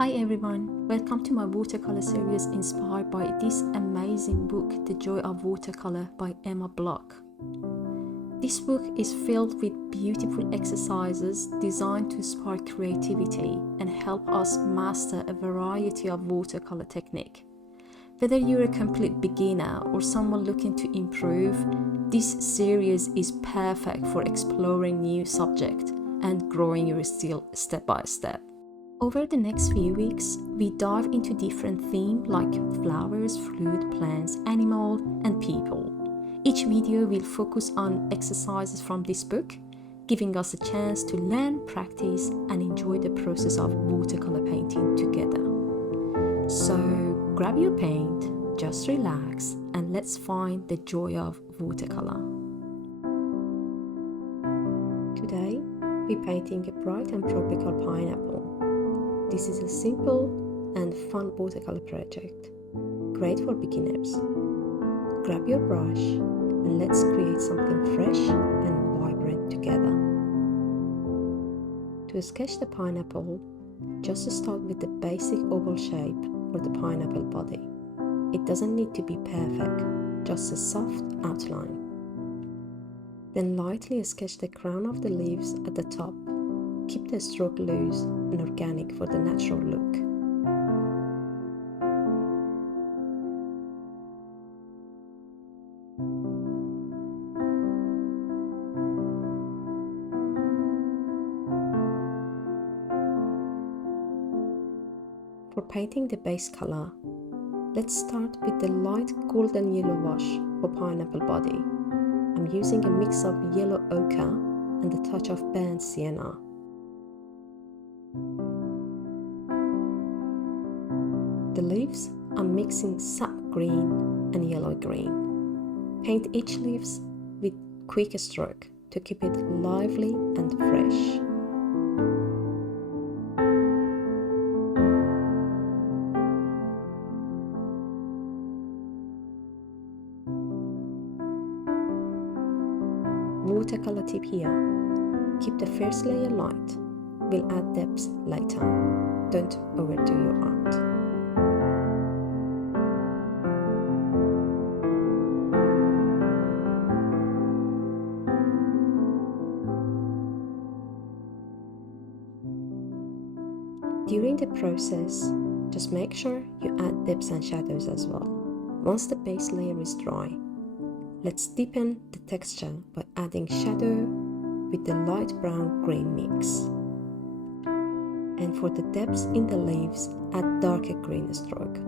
Hi everyone, welcome to my watercolor series inspired by this amazing book, The Joy of Watercolor by Emma Block. This book is filled with beautiful exercises designed to spark creativity and help us master a variety of watercolor technique. Whether you're a complete beginner or someone looking to improve, this series is perfect for exploring new subjects and growing your skill step by step. Over the next few weeks, we dive into different themes like flowers, fruit, plants, animal, and people. Each video will focus on exercises from this book, giving us a chance to learn, practice, and enjoy the process of watercolor painting together. So grab your paint, just relax, and let's find the joy of watercolor. Today, we're painting a bright and tropical pineapple. This is a simple and fun watercolor project, great for beginners. Grab your brush and let's create something fresh and vibrant together. To sketch the pineapple, just start with the basic oval shape for the pineapple body. It doesn't need to be perfect, just a soft outline. Then lightly sketch the crown of the leaves at the top. Keep the stroke loose and organic for the natural look. For painting the base color, let's start with the light golden yellow wash for pineapple body. I'm using a mix of yellow ochre and a touch of burnt sienna. The leaves, I'm mixing sap green and yellow green. Paint each leaves with quick stroke to keep it lively and fresh. Watercolor tip here. Keep the first layer light. We'll add depths later. Don't overdo your art. During the process, just make sure you add depths and shadows as well. Once the base layer is dry, let's deepen the texture by adding shadow with the light brown green mix. And for the depths in the leaves, add darker green stroke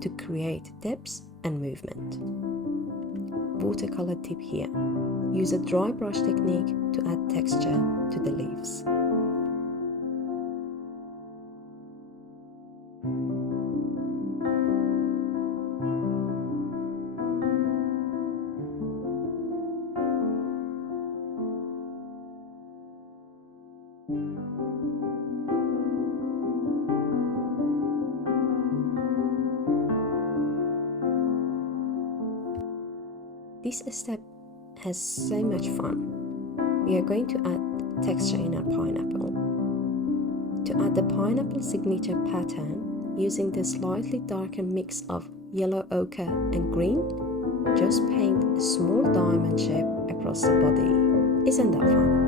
to create depths and movement. Watercolor tip here. Use a dry brush technique to add texture to the leaves. This step has so much fun. We are going to add texture in our pineapple. To add the pineapple signature pattern, using the slightly darker mix of yellow ochre and green, just paint a small diamond shape across the body. Isn't that fun?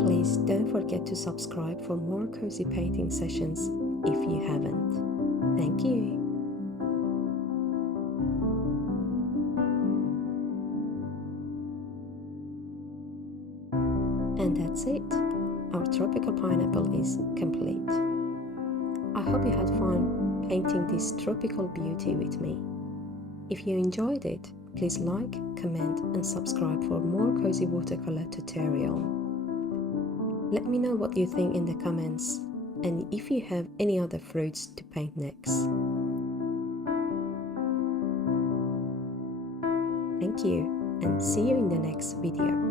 Please don't forget to subscribe for more cozy painting sessions if you haven't. Thank you. And that's it. Our tropical pineapple is complete. I hope you had fun painting this tropical beauty with me. If you enjoyed it, please like, comment and subscribe for more cozy watercolor tutorial. Let me know what you think in the comments and if you have any other fruits to paint next. Thank Thank you, and see you in the next video.